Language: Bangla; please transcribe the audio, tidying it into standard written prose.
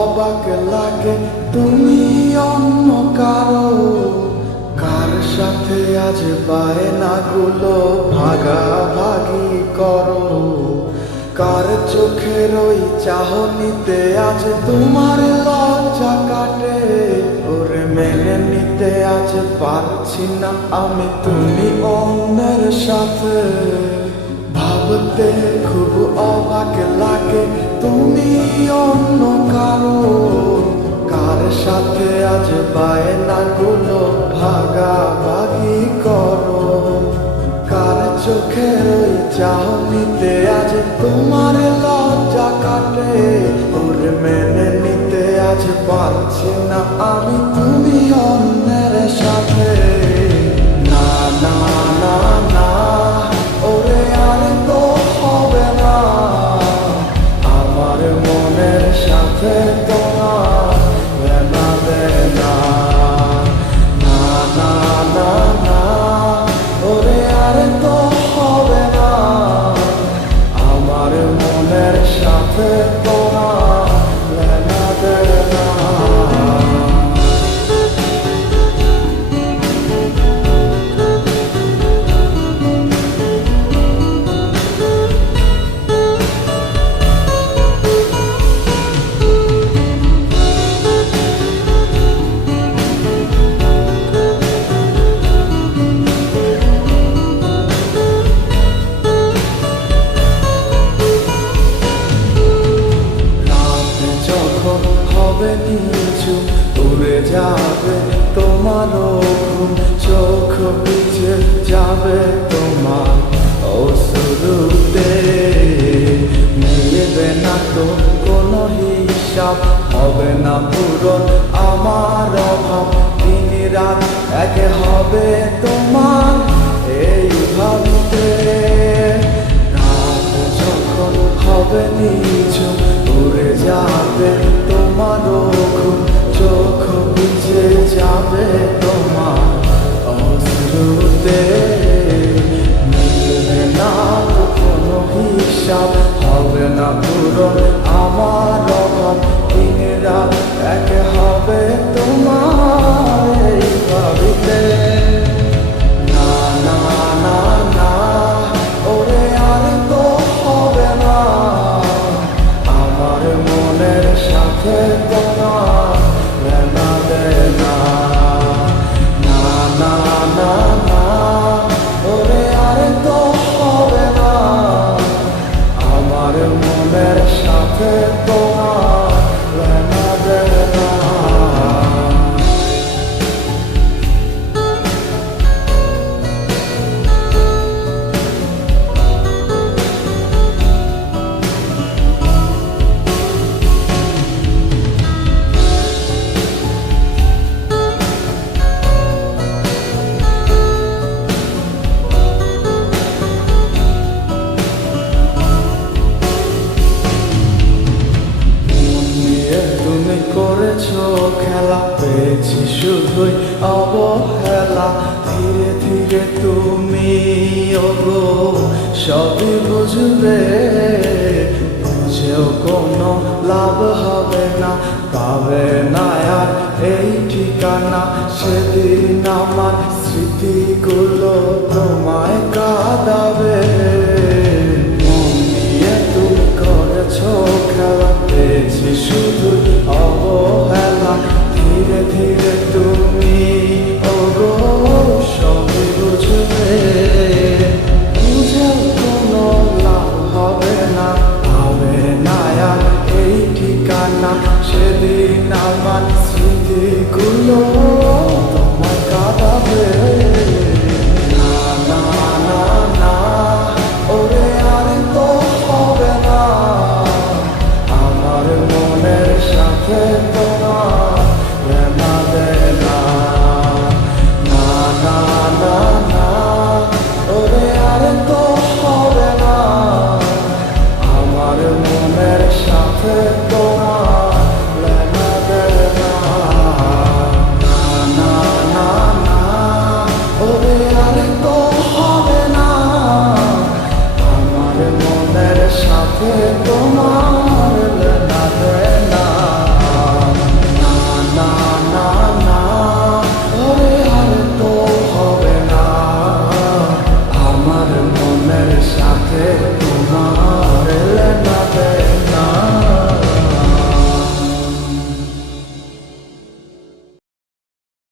অবাক লাগে তুমি অন্য কারো, কার সাথে আজ বায়নাগুলো ভাগাভাগি করো, কার চোখের ওই চাহনিতে আজ তোমার লজ্জা কাটে। ওরে মেনে নিতে আজ পারছি না আমি তুমি অন্যের সাথে, ভাবতে খুব অবাক লাগে তুমি অন্য কারো, কার সাথে আজ বায়নাগুলো ভাগাভাগি করো, কার চোখের ওই চাহনিতে আজ তোমার লজ্জা কাটে। ওরে মেনে নিতে আজ পারছি না আমি তুমি অন্যের সাথে। না না না না, ওরে আর তো হবে না, আমার মনের সাথে তোমার লেনা দেনা। না না না না, ওরে আর তো হবে না, আমার মনের সাথে তোমার লেনা দেনা। হবে নিচু উড়ে যাবে তোমার ঘুম, চোখ ভিজে যাবে তোমার অশ্রুতে, মিলবে না তো কোনো হিসাব, হবে না পূরণ আমার অভাব, দিন রাত এক হবে তোমার এই ভাবতে। রাত যখন হবে নিচু উড়ে যাবে তোমার ঘুম, চোখ ভিজে যাবে তোমার অশ্রুতে, মিলবে না তো কোনো হিসাব, হবে না পূরণ আমার অভাব, দিন রাত এক হবে তোমার এই ভাবিতে। না না না না, ওরে আর তো হবে না, আমার মনের সাথে তোমার লেনা দেনা। না না না না, ওরে আর তো হবে না, আমার মনের সাথে তোমার লেনা দেনা। করেছো খেলা, পেয়েছি শুধুই অবহেলা, ধীরে ধীরে তুমি ওগো সবই বুঝবে, বুঝেও কোনো লাভ হবে না, পাবে না আর এই ঠিকানা, সেদিন আমার স্মৃতিগুলো তোমায় কাঁদাবে। মন নিয়ে তুমি করেছো খেলা, পেয়েছি শুধু অবহেলা, ধীরে ধীরে তুমি ওগো সবই বুঝবে, বুঝেও কোনো লাভ হবে না, পাবে না আর এই ঠিকানা, সেদিন আমার স্মৃতিগুলো তোমায় কাঁদাবে। না না না না, ওরে আর তো হবে না, আমার মনের সাথে তোমার লেনা দেনা। না না না না, ওরে আর তো হবে না, আমার মনের সাথে তোমার লেনা দেনা। না না না না, ওরে আর তো হবে না, আমার মনের সাথে তোমার